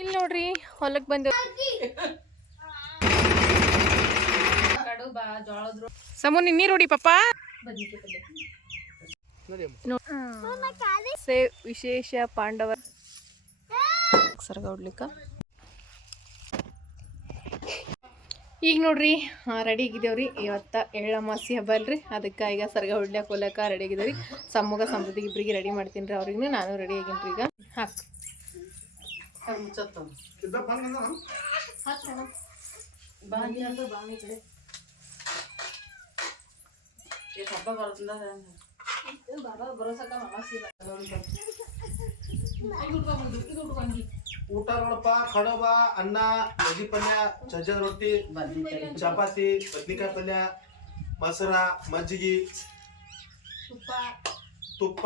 ಇಲ್ಲಿ ನೋಡ್ರಿ ಹೊಲಕ್ಕೆ ಬಂದ ಸಮು ನೀರು ಹೊಡಿ ಪಾಪ. ವಿಶೇಷ ಪಾಂಡವ ಸರ್ಗ ಹೊಡ್ಲಿಕ್ಕ ಈಗ ನೋಡ್ರಿ ರೆಡಿ ಆಗಿದ್ದೇವ್ರಿ. ಇವತ್ತ ಎಳ್ಳಮಾಸಿ ಹಬ್ಬ ಅಲ್ರಿ, ಅದಕ್ಕೆ ಈಗ ಸರ್ಗ ಹೊಡ್ಲಿಕ್ಕೆ ಹೋಲಕ್ಕ ರೆಡಿ ಆಗಿದ್ದೇವ್ರಿ. ಸಮೂಗ ಸಮೃದ್ಧಿಗೆ ಇಬ್ಬರಿಗೆ ರೆಡಿ ಮಾಡ್ತೀನಿ ರೀ. ಅವ್ರಿಗೂ ನಾನು ರೆಡಿ ಆಗೀನಿ ಈಗ. ಹಾಕ್ ಊಟ ನೋಡಪ್ಪ, ಕಡಬ, ಅನ್ನ, ಬಜ್ಜಿ ಪಲ್ಯ, ಸಜ್ಜದ ರೊಟ್ಟಿ, ಚಪಾತಿ, ಬದ್ನಿಕಾಯಿ ಪಲ್ಯ, ಮೊಸರ, ಮಜ್ಜಿಗೆ, ತುಪ್ಪ,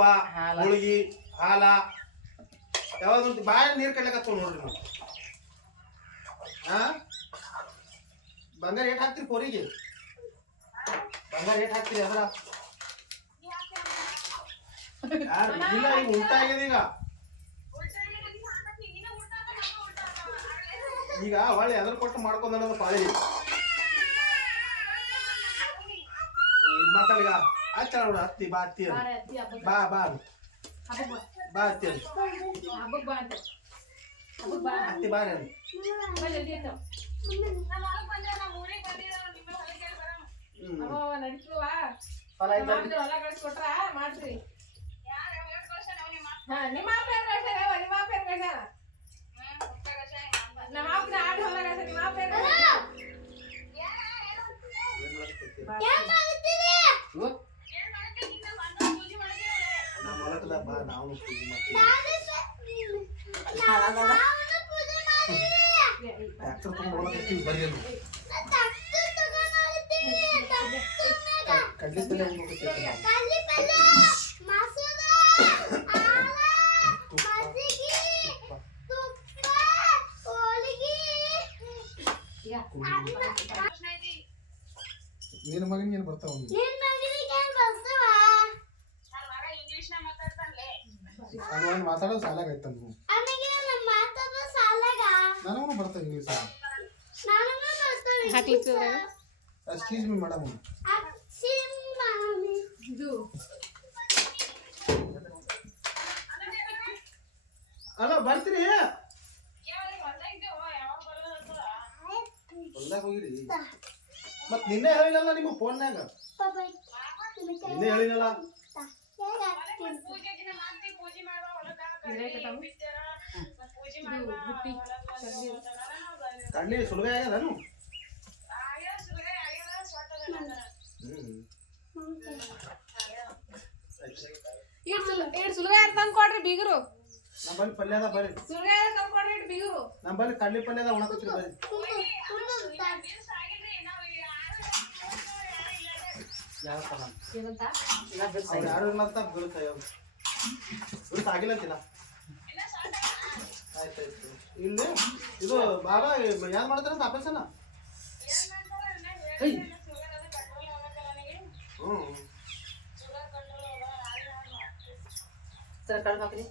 ಹೋಳಿಗೆ, ಹಾಲ, ಯಾವ್ದು ಬಾಯ ನೀರ್ ಕಡ್ಲಿಕತ್ತವ ನೋಡ್ರಿ ನಾವು. ಬಂಗಾರ ಏಟ್ ಹಾಕ್ತಿರಿ ಪೋರಿಗೆ? ಬಂಗಾರ ಏಟ್ ಹಾಕ್ತಿರಿ ಅದ್ರ? ಇಲ್ಲ, ಈಗ ಉಲ್ಟಾ ಆಗಿದೆ. ಈಗ ಹೊಳ್ಳಿ ಅದ್ರ ಕೊಟ್ಟು ಮಾಡ್ಕೊಂಡ್ ಪಾಳಿ ಮಾತಾಡಿಗ ಆಯ್ತ ನೋಡು. ಹತ್ತಿ ಬಾ, ಹತ್ತಿ ಬಾ ಬಾ ಬಾ ಹತ್ತಿ ಹತ್ತಿ ಬಾರಿ ಅದು. ನಾವು ಪೂಜೆ ಮಾಡ್ತೀವಿ. ಕಡ್ಲಿ ನಿನ್ನ ಮಗನಿಗೆ ಏನು ಬರ್ತಾವ? ಮಾತಾಡೋ ಸಾಲಾಗೈತ ನನಗೂ ಬರ್ತಾವ ಇಂಗ್ಲೀಷ್. Excuse me madam. ಅಲ್ಲ ಬರ್ತೀರಿ? ಹೊಲ್ದಾಗ ಹೋಗಿರಿ? ಮತ್ ನಿನ್ನೆ ಹೇಳಿನಲ್ಲ ನಿಮ್ಮ ಫೋನ್ಯಾಗ. ನಿನ್ನೆ ಹೇಳಿನಲ್ಲ. ಕಡ್ಲಿ ಸುಲಭ ಆಗ್ಯದನು? ಸುಲಭ ತಂದು ಕೊಡ್ರಿ ಬೀಗರು. ನಮ್ಮಲ್ಲಿ ಪಲ್ಯ ಅದ ಬರ್ರಿ. ನಮ್ಮಲ್ಲಿ ಕಡ್ಲಿ ಪಲ್ಯ ಅದ ಉಣಕತ್ರಿ ಬರ್ರಿ. ಯಾರು ಇಲ್ಲ ಅಂತ ಆಗಿಲ್ಲ ಅಂತಿಲ್ಲ. ಆಯ್ತಾಯ್ತು. ಇಲ್ಲಿ ಇದು ಬಾಬಾ ಯಾರು ಮಾಡ್ತಾರಂತ ಆಪರೇಷನ್?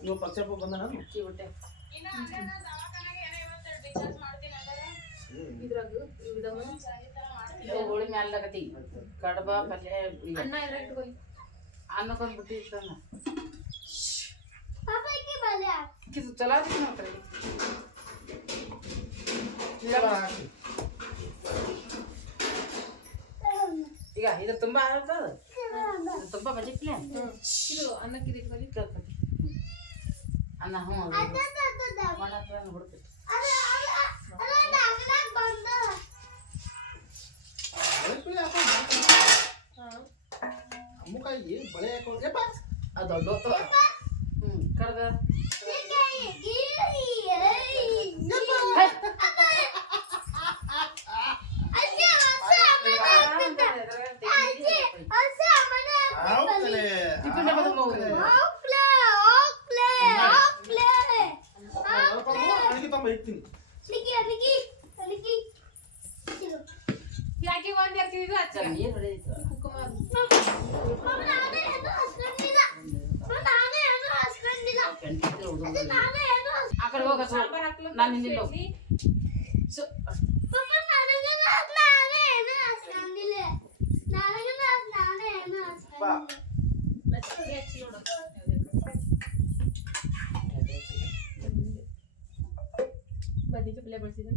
ನೀವು ಪಕ್ಷ ಬಂದ ನಾನು ಹೋಳಿ ಮ್ಯಾಲಗತಿ ಕಡಬ ಪಲ್ಯ ಅನ್ನಕ್ಕೊಂದು ಬುಟ್ಟಿ ಇರ್ತಾನ ಚಲೋ ನೋಡ್ರಿ. ಈಗ ಇದು ತುಂಬಾ ಆಗ್ತದ, ತುಂಬಾ ಬಜೆಟ್ ಪ್ಲಾನ್. ಇದು ಅನ್ನಕ್ಕೆ ಅನ್ನ ಹ್ಞೂ ಬಿಡ್ತೈತಿ. ಅಮ್ಮಕಾಯಿ ಬಳೆ ಹಾಕೋಪ್ಪ ಅದು ದೊಡ್ಡ ಕರ್ದ ಯಾಕೆ ಒಂದ್ ಇರ್ತಿದ್ದು ಅಚ್ಚ ನೀರು ಹೊಡೆಯಿತು ಕುಕ್ಕುಮ ಆ ಕಡೆ ಹೋಗ ಸಾಂಬಾರ್ ಹಾಕ್ಲಕ್ಕ ನಾನು ಹಿಂದಿಲ್ಲ ಹೋಗು. ಸೊ ಬಾ ಲಕ್ಷ್ಮಿಗೆ ಹಚ್ಚಿ ನೋಡು ಬದ್ನಿಕಾಯಿ ಪಲ್ಯ ಬಳಸಿದ್ರೆ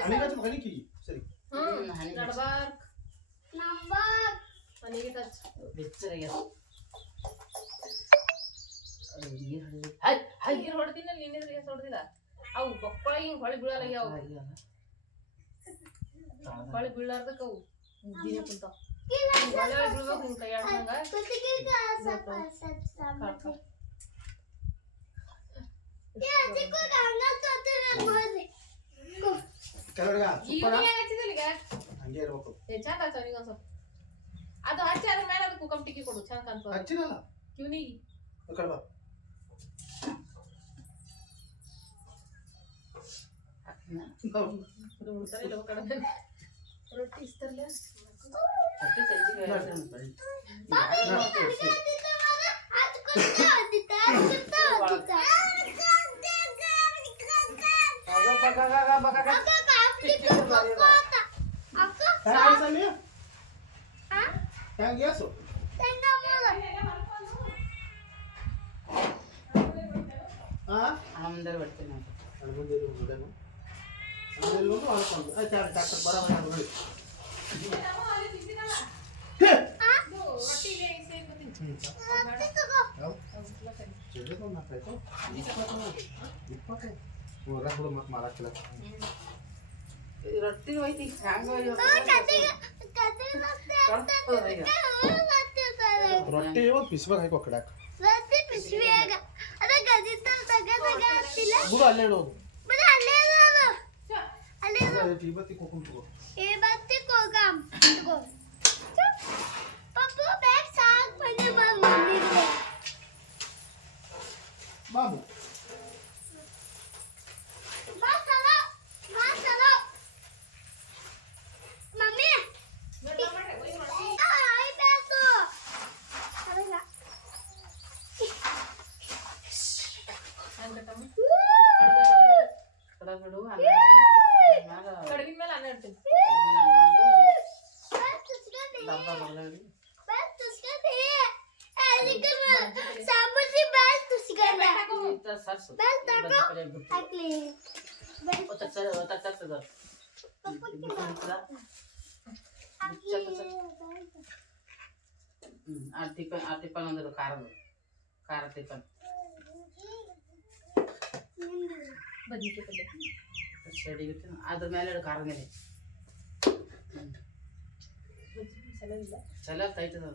ಹನಿಗೆ ಹನಿಕಿ ಸರಿ ನಡ್ಬಾರ್ಕ್ ಮನೆಗೆ ಟಚ್ ಬೆಚ್ಚಗೆ ನೀರು ಹೊಡೆದಿನ ನಿನ್ನೆ ಹೊಡೆದಿಲ್ಲ ಅವು ಬೊಕ್ಕಳ ಹಿಂಗ್ ಹೊಳಿ ಬೀಳಲ್ಲ ಅವು ಹೊಳಿ ಬೀಳಾರ್ದಕ್ಕ ಅವು ಮುದ್ದಿನೇ ಕುಂತಾವ ಹೊಳೆ ಬೀಳ್ಬೇಕು ಹಿಂಗ್ ಕೈ ಆಡ್ಸಂಗ ಕೆಳಗಡೆ ಹಚ್ಚಿದಿಲ್ಲ ಈಗ ಹಂಗೆ ಇರ್ಬೇಕು ಚಂದ ಹಚ್ಚ ಅವನಿಗೆ ಒಂದ್ ಸ್ವಲ್ಪ ಅದು ಹಚ್ಚಿ ಅದ್ರ ಮೇಲೆ ಅದು ಕುಕಮ್ ಟಿಕ್ಕಿ ಕೊಡು ಚಂದ ಕಾಣ್ತದ ಹಚ್ಚಿನಲ್ಲ ಕಿವ್ನಿಗೆ ಕಡೆ ಬಾ ಉಳ್ತಾರೆ ಇಲ್ಲ ಕಡೆ ರೊಟ್ಟಿ ಇಷ್ಟಲ್ಲ ಗ್ಯಾಸು ಮುಂದೆ ಬರ್ತೀನಿ ಮುಂದೆ ಮುಂದೇನು ಆಮೇಲೆ ಒಂದು ಅಳ್ಕೊಂಡು ಆಯ್ತು ಡಾಕ್ಟರ್ ಬರೋಣ ನೋಡಿ ರೊಟ್ಟಿ ಹೋಯ್ತಿ ಹ್ಯಾಂಗ ರೊಟ್ಟಿ ಒಂದು ಪಿಸ್ಬಾಗ ಹಾಕೋ ಕಡಾಕ ಬಿಡು ಅಲ್ಲೇ ಇಡೋದು ಇವತ್ತಿ ಕೊಕ್ಕೊಂಡು ಬಾಬು ಬಿಡು ಕಡಗಿನ ಮೇಲೆ ಅನ್ನ ಇಡ್ತೀನಿ ಡಬ್ಬ ಬರಲಿ ಸರ್ಸು ಆ ಟಿಫನ್ ಅಂದ್ರೆ ಖಾರ ಟಿಫನ್ ಬದ್ನಿಕಾಯಿ ಪಲ್ಯ ಸೈಡಿಗೆ ಅದ್ರ ಮೇಲೆ ಇಡು ಖಾರದ ಮೇಲೆ ಚೆನ್ನಾಗಿಲ್ಲ ಚಲೋ ತೈತದ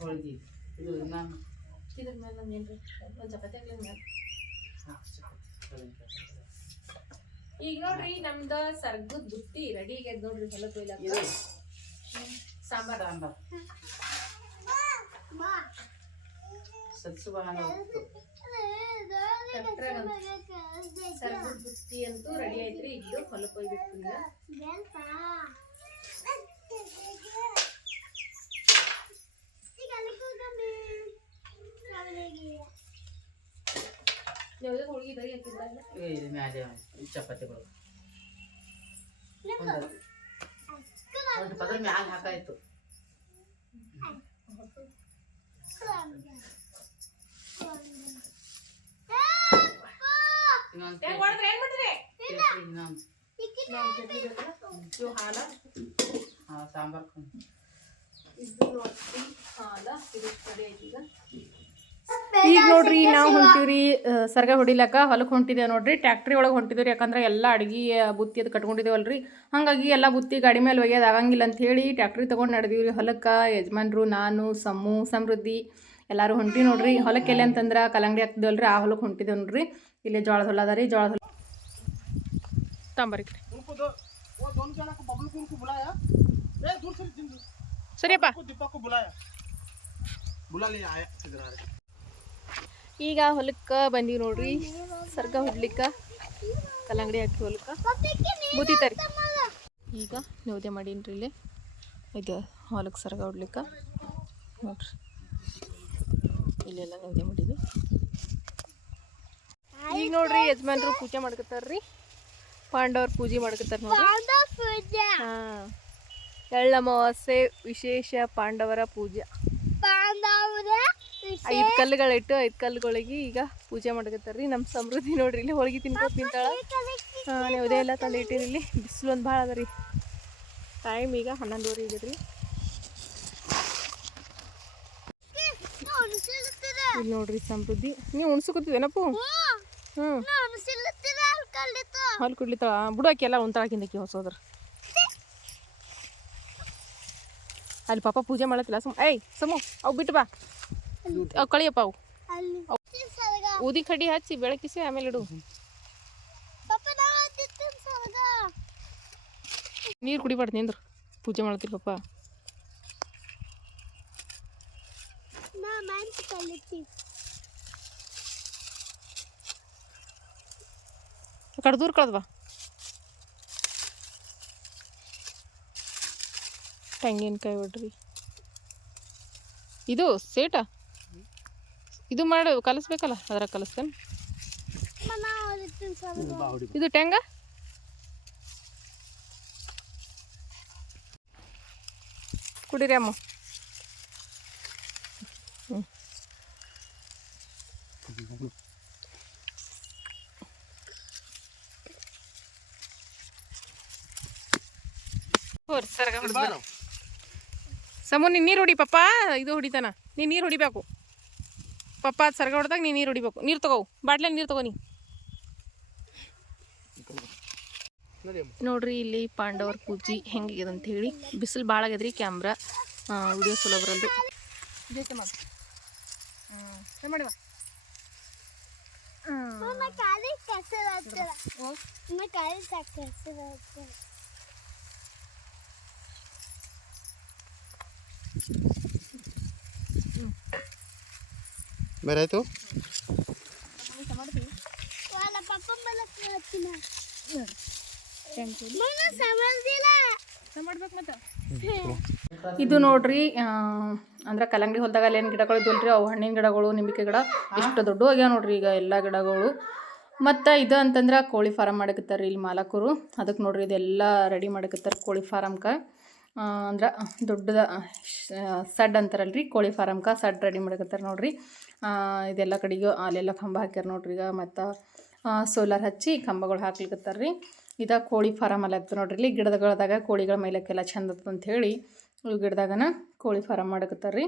ಹೋಳಿಗೆ ಇದು ನಾನು ಇದ್ರ ಮೇಲೆ ನಾನು ಏನ್ರಿ ಒಂದು ಚಪಾತಿ ಹಾಕ್ಲಿ ಮೇಲೆ ಈಗ ನೋಡ್ರಿ ನಮ್ದು ಸರ್ಗದ ಬುತ್ತಿ ರೆಡಿ ಆಗ್ಯದ ನೋಡ್ರಿ ಹೊಲ ಕೊಯ್ಲಾಕ ಇದು ಸಾಂಬಾರ್ ಸಾಂಬಾರ್ ಸತ್ಸು ಬಹಳ ಸರ್ಗದ ಬುತ್ತಿ ಅಂತೂ ರೆಡಿ ಐತ್ರಿ ಈಗ ಹೊಲ ಕೊಯ್ಬೇಕು ಈಗ ಯಾವುದೇ ಹೋಳಿಗೆ ಇದ್ರಾಗ ಹಾಕಿದ್ರಲ್ಲ ಇದು ಮ್ಯಾಲೆ ಚಪಾತಿಗಳು ಒಂದು ಪದ್ರ ಮ್ಯಾಲೆ ಹಾಕಾಯ್ತು ಸಾಂಬಾರ್ ಈಗ ನೋಡ್ರಿ ನಾವು ಹೊಂಟಿವ್ರಿ ಸರ್ಗ ಹೊಡಿಲಕ್ಕ ಹೊಲಕ್ಕೆ ಹೊಂಟಿದ್ದೇವೆ ನೋಡ್ರಿ ಟ್ಯಾಕ್ಟ್ರಿ ಒಳಗೆ ಹೊಂಟಿದ್ವಿ ಯಾಕಂದ್ರೆ ಎಲ್ಲ ಅಡ್ಗೆ ಬುತ್ತಿ ಅದು ಕಟ್ಕೊಂಡಿದ್ದೇವಲ್ರಿ ಹಾಗಾಗಿ ಎಲ್ಲ ಬುತ್ತಿ ಗಾಡಿ ಮೇಲೆ ಒಯ್ಯೋದು ಆಗಂಗಿಲ್ಲ ಅಂತ ಹೇಳಿ ಟ್ಯಾಕ್ಟ್ರಿ ತೊಗೊಂಡು ನಡೆದೀವ್ರಿ ಹೊಲಕ್ಕೆ ಯಜಮಾನ್ರು ನಾನು ಸಮ್ಮು ಸಮೃದ್ಧಿ ಎಲ್ಲರೂ ಹೊಂಟಿ ನೋಡ್ರಿ ಹೊಲಕ್ಕೆ ಎಲ್ಲಿ ಅಂತಂದ್ರೆ ಕಲ್ಲಂಗಡಿ ಹಾಕ್ತಿದ್ದೇವಲ್ರಿ ಆ ಹೊಲಕ್ಕೆ ಹೊಂಟಿದ್ದೇವೆ ನೋಡ್ರಿ ಇಲ್ಲಿ ಜೋಳದ ಹೊಲ ಅದ ರೀ ಜೋಳದ ಹೊಲ ತಾಂಬರಿ ಸರಿಯಪ್ಪ ಈಗ ಹೊಲಕ್ಕೆ ಬಂದೀವಿ ನೋಡ್ರಿ ಸರ್ಗ ಹೊಡ್ಲಿಕ್ಕೆ ಕಲ್ಲಂಗಡಿ ಹಾಕಿ ಹೊಲಕ್ಕೆ ಬೂತಿತಾರಿ ಈಗ ನೌದೆ ಮಾಡೀನ್ರಿ ಇಲ್ಲಿ ಇದು ಹೊಲಕ್ಕೆ ಸರ್ಗ ಹೊಡ್ಲಿಕ್ಕೆ ನೋಡ್ರಿ ಇಲ್ಲೆಲ್ಲ ನೈವೇದ್ಯ ಮಾಡೀನಿ. ಈಗ ನೋಡ್ರಿ ಯಜಮಾನ್ರು ಪೂಜೆ ಮಾಡ್ಕೊತಾರ್ರಿ. ಪಾಂಡವ್ರ ಪೂಜೆ ಮಾಡ್ಕೊತಾರ ನೋಡ್ರಿ. ಹಾಂ, ಎಳ್ಳಮಾವಾಸ್ಯೆ ವಿಶೇಷ ಪಾಂಡವರ ಪೂಜೆ. 5 ಕಲ್ಲುಗಳಿಟ್ಟು 5 ಕಲ್ಲುಗಳಿಗೆ ಈಗ ಪೂಜೆ ಮಾಡ್ಕೊತಾರ್ರಿ. ನಮ್ಮ ಸಮೃದ್ಧಿ ನೋಡ್ರಿ ಇಲ್ಲಿ ಹೋಳಿಗೆ ತಿನ್ಕೋತ ನಿಂತಾಳ. ನೈವೇದ್ಯ ಎಲ್ಲ ತಂದು ಇಟ್ಟಿರಿ. ಇಲ್ಲಿ ಬಿಸಿಲು ಒಂದು ಭಾಳ ಅದ ರೀ. ಟೈಮ್ ಈಗ 11:30 ಇದೆ ರೀ. ಇಲ್ಲಿ ನೋಡ್ರಿ ಸಮೃದ್ಧಿ, ನೀವು ಉಣ್ಸಕತ್ತೀವೇನಪ್ಪು? ಹ್ಞೂ, ಹಾಲು ಕುಡ್ಲಿತ್ತಾಳ. ಬಿಡುವಾಕಿ ಎಲ್ಲ ಉಣ್ತಾಳಕಿಂದಕಿ ಹೊಸೋದ್ರ. ಅಲ್ಲಿ ಪಾಪ ಪೂಜೆ ಮಾಡತ್ತಿಲ್ಲ. ಸಮು ಅವು ಬಿಟ್ಟು ಬಾ. ಅವು ಕಳಿಯಪ್ಪ. ಅವು ಊದಿ ಕಡ್ಡಿ ಹಚ್ಚಿ ಬೆಳಕಿಸಿ ಆಮೇಲೆ ಇಡು. ನೀರು ಕುಡಿಬಾರ್ದು ನಿಂದ್ರು. ಪೂಜೆ ಮಾಡತ್ತೀರಿ ಪಪ್ಪ. ಕಡೆ ದೂರ ಕಳೆದ್ವಾ. ತೆಂಗಿನಕಾಯಿ ಬಿಡ್ರಿ. ಇದು ಸೇಟ ಇದು ಮಾಡಿ ಕಲಿಸ್ಬೇಕಲ್ಲ, ಅದ್ರಾಗ ಕಲಿಸ್ತೇನೆ. ಇದು ಟೆಂಗ ಕುಡೀರಿ ಅಮ್ಮ. ಸಮು ನೀನು ನೀರು ಹೊಡಿ ಪಪ್ಪ. ಇದು ಹೊಡಿತಾನ. ನೀನು ನೀರು ಹೊಡಿಬೇಕು ಪಪ್ಪ. ಅದು ಸರ್ಗ ಹೊಡೆದಾಗ ನೀನು ನೀರು ಹೊಡಿಬೇಕು. ನೀರು ತಗೋ, ಬಾಟ್ಲಲ್ಲಿ ನೀರು ತಗೋ. ನೀ ನೋಡ್ರಿ ಇಲ್ಲಿ ಪಾಂಡವರ ಪೂಜೆ ಹೆಂಗಿದೆ ಅಂತ ಹೇಳಿ. ಬಿಸಿಲು ಭಾಳ ಆಗ್ಯದ್ರಿ. ಕ್ಯಾಮ್ರಾ ವಿಡಿಯೋ ಚಲೋ ಬರಲ್ದು. ಬೇಕೆ ಮಾಡಿ ಮಾಡಿವ. ಮೇರಾಯ್ತು. ಇದು ನೋಡ್ರಿ ಅಂದ್ರೆ ಕಲ್ಲಂಗಡಿ ಹೊಲದಾಗ ಅಲ್ಲೇನು ಗಿಡಗಳು ಇದ್ವಲ್ರಿ, ಅವು ಹಣ್ಣಿನ ಗಿಡಗಳು, ನಿಂಬಿಕೆ ಗಿಡ ಎಷ್ಟು ದೊಡ್ಡ ಆಗ್ಯಾವ ನೋಡ್ರಿ ಈಗ ಎಲ್ಲ ಗಿಡಗಳು. ಮತ್ತು ಇದು ಅಂತಂದ್ರೆ ಕೋಳಿ ಫಾರಮ್ ಮಾಡಕತ್ತಾರೆ ಇಲ್ಲಿ ಮಾಲಕರು. ಅದಕ್ಕೆ ನೋಡ್ರಿ ಇದೆಲ್ಲ ರೆಡಿ ಮಾಡಕತ್ತಾರೆ ಕೋಳಿ ಫಾರಮ್ಗೆ. ಅಂದ್ರೆ ದೊಡ್ಡದ ಸಡ್ ಅಂತಾರಲ್ರಿ, ಕೋಳಿ ಫಾರಮ್ಗೆ ಸಡ್ ರೆಡಿ ಮಾಡಕತ್ತಾರೆ ನೋಡ್ರಿ. ಇದೆಲ್ಲ ಕಡೆಗೂ ಅಲ್ಲೆಲ್ಲ ಕಂಬ ಹಾಕ್ಯಾರ ನೋಡ್ರಿ ಈಗ. ಮತ್ತು ಸೋಲಾರ್ ಹಚ್ಚಿ ಕಂಬಗಳು ಹಾಕ್ಲಿಕತ್ತಾರೆ ರೀ. ಇದು ಕೋಳಿ ಫಾರಮ್ ಅಲ್ಲ ಆಗ್ತದೆ ನೋಡ್ರಿ. ಇಲ್ಲಿ ಗಿಡಗಳದಾಗ ಕೋಳಿಗಳ ಮೇಲಕ್ಕೆಲ್ಲ ಚಂದ ಅಂತ ಹೇಳಿ ಇವು ಗಿಡದಾಗನ ಕೋಳಿ ಫಾರಮ್ ಮಾಡಕತ್ತಾರೆ ರೀ.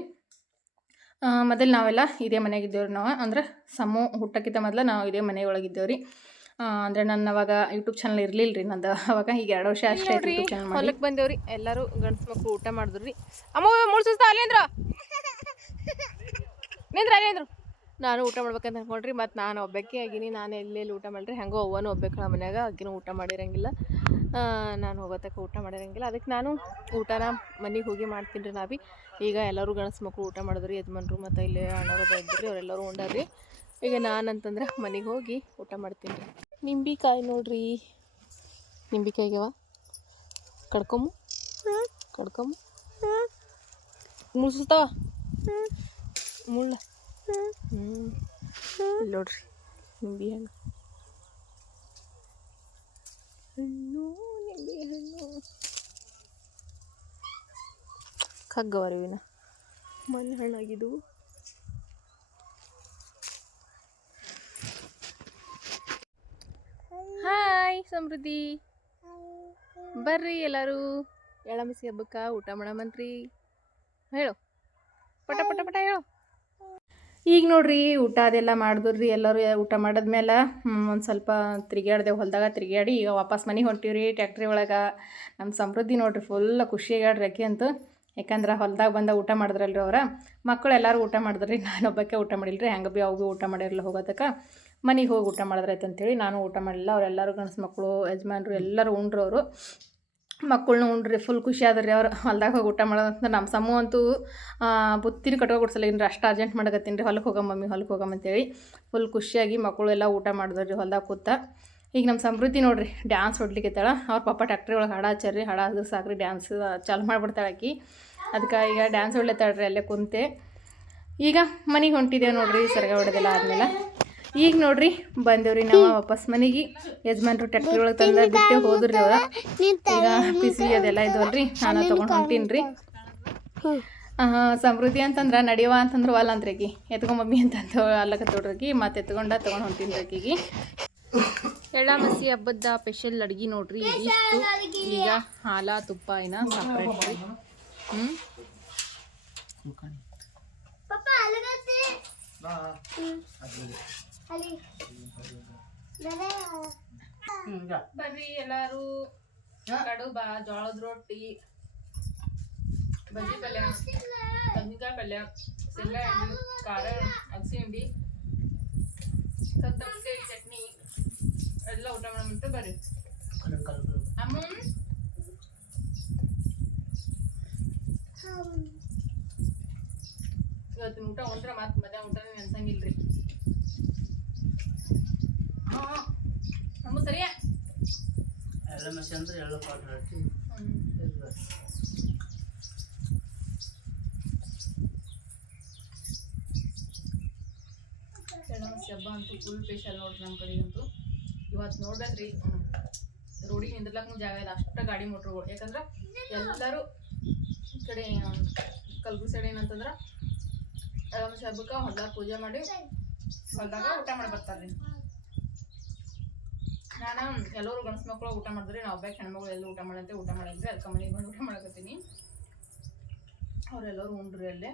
ಮೊದಲು ನಾವೆಲ್ಲ ಇದೇ ಮನೆಯಾಗಿದ್ದೇವ್ರಿ. ನಾವು ಅಂದ್ರೆ ಸಮೂ ಹುಟ್ಟಕ್ಕಿಂತ ಮೊದಲು ನಾವು ಇದೇ ಮನೆಯೊಳಗಿದ್ದೇವ್ರಿ. ಅಂದರೆ ನನ್ನ ಅವಾಗ ಯೂಟ್ಯೂಬ್ ಚಾನಲ್ ಇರಲಿಲ್ಲ ರೀ ನಂದು. ಅವಾಗ ಈಗ 2 ವರ್ಷ ಅಷ್ಟೇ ಯೂಟ್ಯೂಬ್ ಚಾನಲ್ ಹೊಲಕ್ಕೆ ಬಂದೇವ್ರಿ. ಎಲ್ಲರೂ ಗಂಡ್ಸು ಮಕ್ಕಳು ಊಟ ಮಾಡಿದ್ರು ರೀ. ಅಮ್ಮ ಮುಳ್ಸುಸ್ತಾ ಅಲ್ಲೇಂದ್ರ ನಿಂದ್ರ ಅಲ್ಲೇಂದ್ರು. ನಾನು ಊಟ ಮಾಡ್ಬೇಕಂತ ಅನ್ಕೊಂಡ್ರಿ. ಮತ್ತು ನಾನು ಒಬ್ಬಕ್ಕೆ ಆಗಿನಿ. ನಾನು ಎಲ್ಲೆಲ್ಲಿ ಊಟ ಮಾಡಿರಿ. ಹೆಂಗೋ ಅವ್ವನೂ ಒಬ್ಬಕ್ಕೆ ಮನ್ಯಾಗ ಅಕ್ಕಿನೂ ಊಟ ಮಾಡಿರಂಗಿಲ್ಲ. ನಾನು ಹೋಗೋತಕ್ಕ ಊಟ ಮಾಡಿರಂಗಿಲ್ಲ. ಅದಕ್ಕೆ ನಾನು ಊಟನ ಮನೆಗೆ ಹೋಗಿ ಮಾಡ್ತೀನಿ ರೀ. ನಾವೀ ಈಗ ಎಲ್ಲರೂ ಗಂಡ್ಸು ಮಕ್ಕಳು ಊಟ ಮಾಡಿದ್ರಿ. ಯಜಮಾನ್ರು ಮತ್ತು ಇಲ್ಲಿ ಅಣ್ಣವ್ರು ಇದ್ರಿ, ಅವರೆಲ್ಲರೂ ಉಂಡಾರ್ರಿ. ಈಗ ನಾನಂತಂದ್ರೆ ಮನೆಗೆ ಹೋಗಿ ಊಟ ಮಾಡ್ತೀನಿ ರೀ. ನಿಂಬಿಕಾಯಿ ನೋಡ್ರಿ, ನಿಂಬಿಕಾಯಿಗವ ಕಡ್ಕೊಂಬು ಮುಳ್ಸುತ್ತಾವ ಮುಳ್ಳ. ಇಲ್ಲಿ ನೋಡ್ರಿ ನಿಂಬೆ ಹಣ್ಣು ನಿಂಬೆ ಹಣ್ಣು ಕಗ್ಗವರಿವಿನ ಮಣ್ಣು ಹಣ್ಣಾಗಿದ್ದು. ಹಾಯ್ ಸಮೃದ್ಧಿ, ಬರ್ರಿ ಎಲ್ಲರೂ ಎಳಮಸಿ ಹಬ್ಬಕ್ಕೆ ಊಟ ಮಾಡಮಂತ್ರಿ. ಹೇಳು ಪಟ ಪಟ ಪಟ ಹೇಳು. ಈಗ ನೋಡ್ರಿ ಊಟ ಅದೆಲ್ಲ ಮಾಡಿದ್ರಿ. ಎಲ್ಲರೂ ಊಟ ಮಾಡಿದ್ಮೇಲೆ ಒಂದು ಸ್ವಲ್ಪ ತಿರುಗಾಡ್ದೆ ಹೊಲದಾಗ. ತಿರುಗಾಡಿ ಈಗ ವಾಪಸ್ ಮನೆಗೆ ಹೊಂಟೀವ್ರಿ ಟ್ಯಾಕ್ಟ್ರಿ ಒಳಗೆ. ನಮ್ಮ ಸಮೃದ್ಧಿ ನೋಡ್ರಿ ಫುಲ್ ಖುಷಿಯಾಗ್ಯಾಡ್ರಿ ಆಕೆ ಅಂತೂ. ಯಾಕಂದ್ರೆ ಹೊಲದಾಗ ಬಂದ ಊಟ ಮಾಡಿದ್ರಲ್ರಿ ಅವ್ರ ಮಕ್ಕಳು ಎಲ್ಲರೂ ಊಟ ಮಾಡಿದ್ರಿ. ನಾನೊಬ್ಬಕ್ಕೆ ಊಟ ಮಾಡಿಲ್ರಿ. ಹೆಂಗೆ ಭೀ ಅವು ಊಟ ಮಾಡಿರಲಿಲ್ಲ. ಹೋಗೋತಕ್ಕ ಮನೆಗೆ ಹೋಗಿ ಊಟ ಮಾಡಿದ್ರಾಯ್ತು ಅಂತೇಳಿ ನಾನು ಊಟ ಮಾಡಿಲ್ಲ. ಅವರೆಲ್ಲರೂ ಗಂಡ್ಸು ಮಕ್ಕಳು ಯಜಮಾನ್ರು ಎಲ್ಲರೂ ಉಂಡ್ರು. ಅವರು ಮಕ್ಕಳನ್ನ ಉಂಡ್ರಿ ಫುಲ್ ಖುಷಿ ಆದ್ರಿ. ಅವ್ರು ಹೊಲ್ದಾಗ ಹೋಗಿ ಊಟ ಮಾಡೋದಂತ. ನಮ್ಮ ಸಮ್ಮು ಅಂತೂ ಬುತ್ತಿನ ಕಟ್ಕೊ ಕೊಡ್ಸಲ್ಲ ಏನ್ರಿ, ಅಷ್ಟು ಅರ್ಜೆಂಟ್ ಮಾಡಕತ್ತೀನಿ ರೀ. ಹೊಲಕ್ಕೆ ಹೋಗಮ್ಮ ಮಮ್ಮಿ, ಹೊಲಕ್ಕೆ ಹೋಗಮ್ಮ ಅಂತೇಳಿ ಫುಲ್ ಖುಷಿಯಾಗಿ ಮಕ್ಕಳು ಎಲ್ಲ ಊಟ ಮಾಡಿದ್ರಿ ಹೊಲ್ದಾಗ ಕೂತ. ಈಗ ನಮ್ಮ ಸಮೃದ್ಧಿ ನೋಡ್ರಿ ಡ್ಯಾನ್ಸ್ ಹೊಡ್ಲಿಕ್ಕತ್ತಾಳ. ಅವ್ರ ಪಾಪ ಟ್ಯಾಕ್ಟ್ರಿ ಒಳಗೆ ಹಾಡು ಹಚ್ಚಾರ್ರಿ. ಹಾಡು ಹಾಕಿದ್ರೆ ಸಾಕ್ರಿ ಡ್ಯಾನ್ಸ್ ಚಾಲು ಮಾಡಿಬಿಡ್ತಾಳೆ ಆಕಿ. ಅದಕ್ಕೆ ಈಗ ಡ್ಯಾನ್ಸ್ ಹೊಡ್ಲತ್ತಾಳ್ರಿ ಅಲ್ಲೇ ಕುಂತೆ. ಈಗ ಮನೆಗೆ ಹೊಂಟಿದ್ದೇವೆ ನೋಡ್ರಿ ಸರ್ಗ ಹೊಡೆದೆಲ್ಲ ಆದ್ಮೇಲೆ. ಈಗ ನೋಡ್ರಿ ಬಂದೇವ್ರಿ ನಾವು ವಾಪಸ್ ಮನೆಗೆ. ಯಜಮಾನ್ರು ಟ್ಯಾಕ್ಟ್ರಿ ಒಳಗೆ ತಂದ ಬಿಟ್ಟೆ ಹೋದ್ರಿ ಅವ್ರ. ಈಗ ಪಿಸಿ ಅದೆಲ್ಲ ಇದ್ವಲ್ರಿ, ನಾನು ತೊಗೊಂಡು ಹೊಂಟೀನಿ. ಸಮೃದ್ಧಿ ಅಂತಂದ್ರೆ ನಡಿಯವ ಅಂತಂದ್ರೆ ವಾಲ್ ಅಂದ್ರಕಿ ಎತ್ಕೊಂಬಮ್ಮಿ ಅಂತಂದು ಅಲ್ಲಕತ್ತೋಡ್ರಕಿ. ಮತ್ತೆ ತೊಗೊಂಡು ಹೊಂಟೀನಿ ಆಕಿಗೆ. ಎಳ್ಳಾಮಸಿ ಹಬ್ಬದ ಸ್ಪೆಷಲ್ ಅಡ್ಗೆ ನೋಡ್ರಿ ಇದಿಷ್ಟು. ಈಗ ಹಾಲ ತುಪ್ಪ ಏನ ಸಪ್ರೇಟ್ ರೀ. ಬರ್ರಿ ಎಲ್ಲಾರು. ಕಡುಬ, ಜೋಳದ ರೊಟ್ಟಿ, ಬಜ್ಜಿ ಪಲ್ಯ, ಬದ್ನಿಕಾಯಿ ಪಲ್ಯ, ಶೇಂಗಾ ಎಣ್ಣೆ, ಖಾರ, ಅಗಸಿ ಹಿಂಡಿ, ಕೊತ್ತಂಬರಿ ಚಟ್ನಿ ಎಲ್ಲ ಊಟ ಮಾಡಂತ ಬರ್ರಿ. ಅಮ್ಮ ಇವತ್ತಿನ ಊಟ ಉಂಟ್ರೆ ಮತ್ತೆ ಮಧ್ಯಾಹ್ನ ಊಟನೇ ನೆನ್ಸಂಗಿಲ್ರಿ. ಅಮ್ಮ ಸರಿಯಾ ಎಳ್ಳು ಮಸಿ ಅಂದ್ರೆ ಎಳ್ಳು ಪಾಟ್ ರೊಟ್ಟಿ. ಎಳ್ಳಾಮಸಿ ಹಬ್ಬ ಅಂತೂ ಫುಲ್ ಸ್ಪೆಷಲ್ ನೋಡ್ರಿ ನಮ್ಮ ಕಡೆಗಂತೂ. ಇವತ್ತು ನೋಡ್ಬೇಕ್ರಿ ರೋಡಿಗೆ ನಿಂದ್ರಲಕ್ಕೂ ಜಾಗ ಇಲ್ಲ, ಅಷ್ಟು ಗಾಡಿ ಮೋಟ್ರುಗಳು. ಯಾಕಂದ್ರೆ ಎಲ್ಲರೂ ಈ ಕಡೆ ಕಲ್ಬುರ್ಗಿ ಸೈಡ್ ಏನಂತಂದ್ರೆ ಎಳ್ಳಾಮಸಿ ಹಬ್ಬಕ್ಕೆ ಹೊಲ್ದಾಗ ಪೂಜೆ ಮಾಡಿ ಹೊಲ್ದಾಗ ಊಟ ಮಾಡಿ ಬರ್ತಾರ್ರಿ. ನಾನು ಎಲ್ಲರೂ ಗಂಡ್ಸು ಮಕ್ಕಳು ಊಟ ಮಾಡಿದ್ರಿ, ನಾವು ಒಬ್ಬ ಹೆಣ್ಮಗಳು ಎಲ್ಲ ಊಟ ಮಾಡಂತೆ ಊಟ ಮಾಡಿದ್ರಿ. ಅದಕ್ಕೆ ಮನೆಗೆ ಬಂದು ಊಟ ಮಾಡಕತ್ತೀನಿ. ಅವರೆಲ್ಲರೂ ಉಂಡ್ರಿ ಅಲ್ಲೇ.